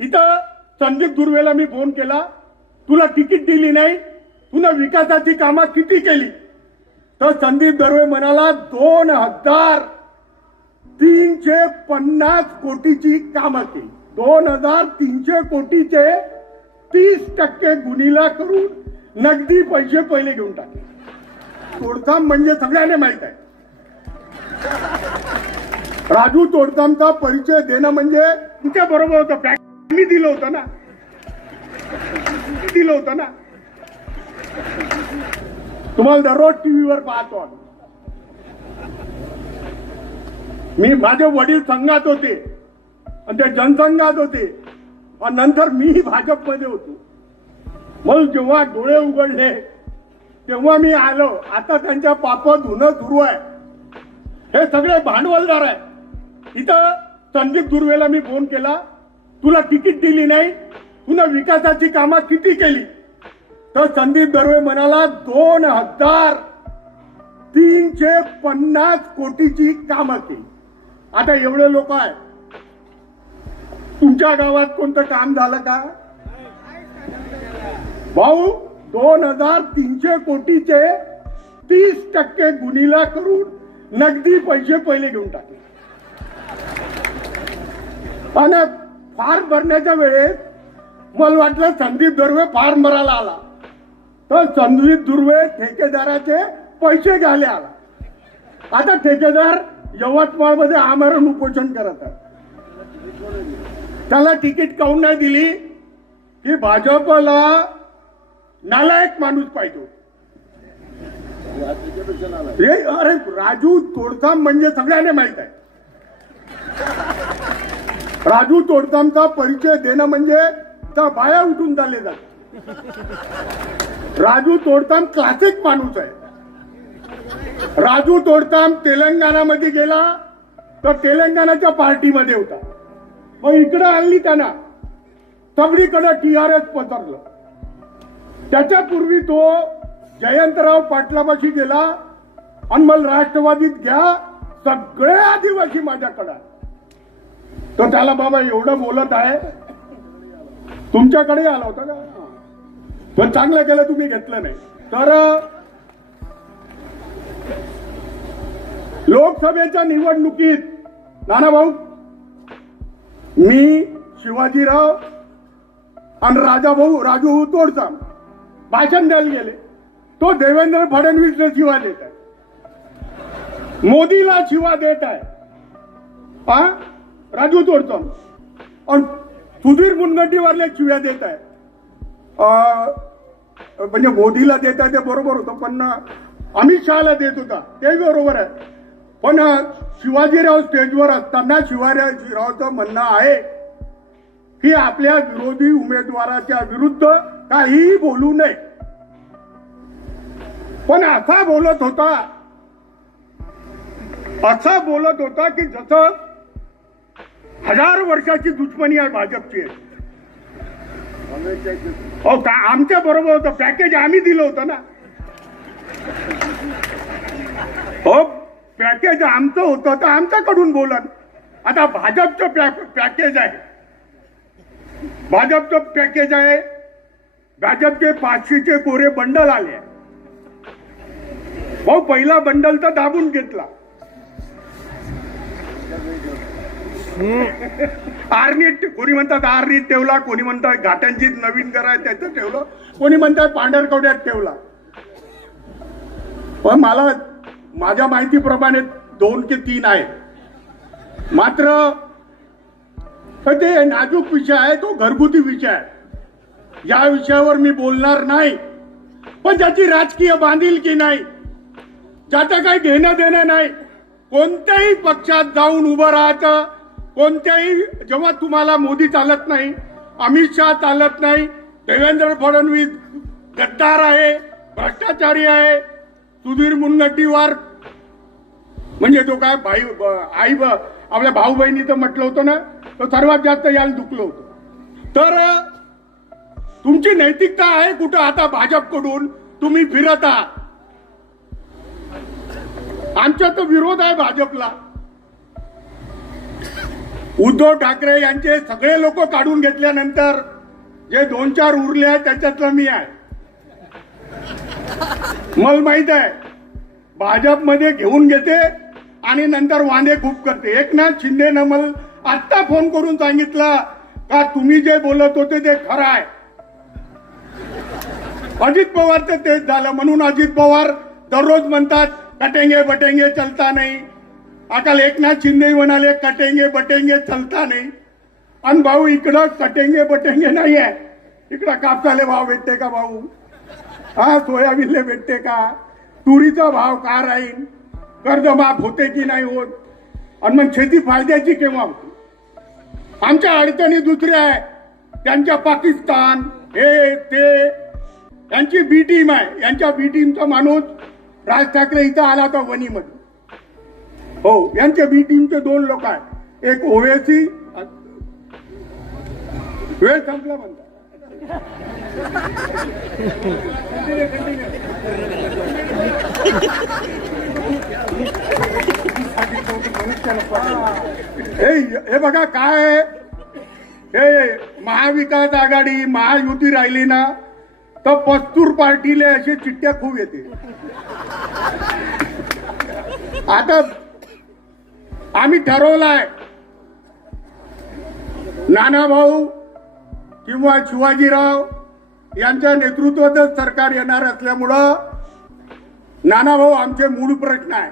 इथं संदीप दुर्वेला मी फोन केला. तुला तिकीट दिली नाही. तुला विकासाची कामं किती केली? तर संदीप दर्वे म्हणाला दोन हजार तीनशे पन्नास कोटीची कामं केली. दोन हजार तीनशे कोटीचे तीस टक्के गुन्हेला करून नगदी पैसे पहिले घेऊन टाकले. तोडकाम म्हणजे सगळ्यांना माहीत आहे. राजू तोडकामचा परिचय देणं म्हणजे तुमच्या बरोबर होतं. पॅक मी दिलं होतं ना. दिलं होतं ना. तुम्हाला दररोज टीव्हीवर पाहतो मी माझे वडील संघात होते आणि ते जनसंघात होते. आणि नंतर मीही भाजपमध्ये होतो. मग जेव्हा डोळे उघडले तेव्हा मी आलो. आता त्यांच्या पाप धुणं सुरू आहे. हे सगळे भांडवलदार आहे इथं संदीप दुर्वेला मी फोन केला. तुला तिकीट दिली नाही तुला विकासाची कामं किती केली? तर संदीप दर्वे म्हणाला दोन हजार तीनशे पन्नास कोटीची कामं केली. आता एवढे लोक आहे तुमच्या गावात कोणतं काम झालं का? भाऊ दोन हजार तीनशे कोटीचे तीस टक्के गुन्हेला करून नगदी पैसे पहिले घेऊन टाकले. आणि फार्म भरण्याच्या वेळेस मला वाटलं संदीप दुर्वे फार्म भरायला आला. तर संदीप दुर्वे ठेकेदाराचे पैसे घ्यायला आला. आता ठेकेदार यवतमाळमध्ये आमरण उपोषण करत आहे. त्याला तिकीट काऊन नाही दिली? की भाजपला नालायक माणूस पाहिजे अरे राजू तोडकाम म्हणजे सगळ्यांना माहीत आहे. राजू तोडतामचा परिचय देणं म्हणजे त्या बाया उठून चालले जात. राजू तोडताम क्लासिक माणूस आहे. राजू तोडताम तेलंगणामध्ये गेला तर तेलंगणाच्या पार्टीमध्ये होता. मग इकडे आणली त्यांना. सगळीकडे टी आर एस पसरलं. त्याच्यापूर्वी तो जयंतराव पाटलापाशी गेला. आणि मला राष्ट्रवादीत घ्या सगळे आदिवासी माझ्याकडे तर त्याला बाबा एवढं बोलत आहे. तुमच्याकडे आला होता का पण चांगलं केलं तुम्ही घेतलं नाही. तर लोकसभेच्या निवडणुकीत नाना भाऊ मी शिवाजीराव आणि राजा भाऊ राजू तोडचा. भाषण द्यायला गेले. तो देवेंद्र फडणवीसला शिवा देत आहे. मोदीला शिवा देत आहे. हा राजू तोडतो. आणि सुधीर मुनगंटीवारला शिव्या देत आहे. म्हणजे मोदीला देत आहे ते बरोबर होतं पण अमित शहाला देत होता. ते बरोबर आहे. पण शिवाजीराव स्टेजवर असताना शिवाजीरावचं म्हणणं आहे की आपल्या विरोधी उमेदवाराच्या विरुद्ध काहीही बोलू नये. पण असा बोलत होता असा बोलत होता की जसं हजार वर्षाची दुश्मनी आहे भाजपची. हो का आमच्या बरोबर होतं पॅकेज आम्ही दिलं होतं ना. हो पॅकेज आमचं होतं तर आमच्याकडून बोलन. आता भाजपचं पॅ- पॅकेज आहे. भाजपचं पॅकेज आहे भाजपचे पाचशेचे कोरे बंडल आले. भाऊ पहिला बंडल तर दाबून घेतला. आरनीट कोणी म्हणतात आर्नीत ठेवला कोणी म्हणतात घाटांचीच नवीन कराय त्याचं ठेवलं कोणी म्हणतात पांढरकवड्यात ठेवला. पण मला माझ्या माहितीप्रमाणे दोन ते तीन आहेत. मात्र ते नाजूक विषय आहे तो घरगुती विषय आहे. या विषयावर मी बोलणार नाही. पण ज्याची राजकीय बांधील की नाही ज्याचं काही घेणं देणं नाही कोणत्याही पक्षात जाऊन उभं राहतं कोणत्याही जेव्हा तुम्हाला मोदी चालत नाही अमित शहा चालत नाही देवेंद्र फडणवीस गद्दार आहे भ्रष्टाचारी आहे सुधीर मुनगंटीवार म्हणजे तो काय भाई आई आपल्या भाऊ बहिणीचं म्हटलं होतं ना तो सर्वात जास्त याला दुखलं होतं. तर तुमची नैतिकता आहे कुठं आता भाजपकडून तुम्ही फिरत. आहात आमचा तर विरोध आहे भाजपला. उद्धव ठाकरे यांचे सगळे लोक काढून घेतल्यानंतर जे दोन चार उरले आहेत त्याच्यातलं मी आहे. मला माहीत आहे भाजपमध्ये घेऊन घेते आणि नंतर वांदे खूप करते. एकनाथ शिंदेनं मला आत्ता फोन करून सांगितलं का तुम्ही जे बोलत होते ते खरं आहे. अजित पवारचं तेच झालं म्हणून अजित पवार दररोज म्हणतात कटेंगे बटेंगे चलता नाही. आता एकनाथ शिंदे म्हणाले कटेंगे बटेंगे चलता नाही. आणि भाऊ इकडं कटेंगे बटेंगे नाही आहे इकडं कापसाले भाव भेटते का भाऊ? हा सोयाबीनले भेटते का? तुरीचा भाव का राहील कर्जमाफ होते की नाही होत? आणि मग शेती फायद्याची केव्हा होती? आमच्या अडचणी दुसऱ्या आहे. त्यांच्या पाकिस्तान हे ते. यांची बी टीम आहे. यांच्या बी टीमचा माणूस राज ठाकरे इथं आला होता वणीमध्ये. हो यांच्या बी टीमचे दोन लोक आहेत. एक ओवेसी वेळ संपला म्हणतात हे हे बघा काय हे महाविकास आघाडी महायुती राहिली ना तर पस्तूर पार्टीले असे चिठ्ठ्या खूप येते. आता आम्ही ठरवलाय. नाना भाऊ किंवा शिवाजीराव यांच्या नेतृत्वातच सरकार येणार असल्यामुळं नाना भाऊ आमचे मूळ प्रश्न आहे.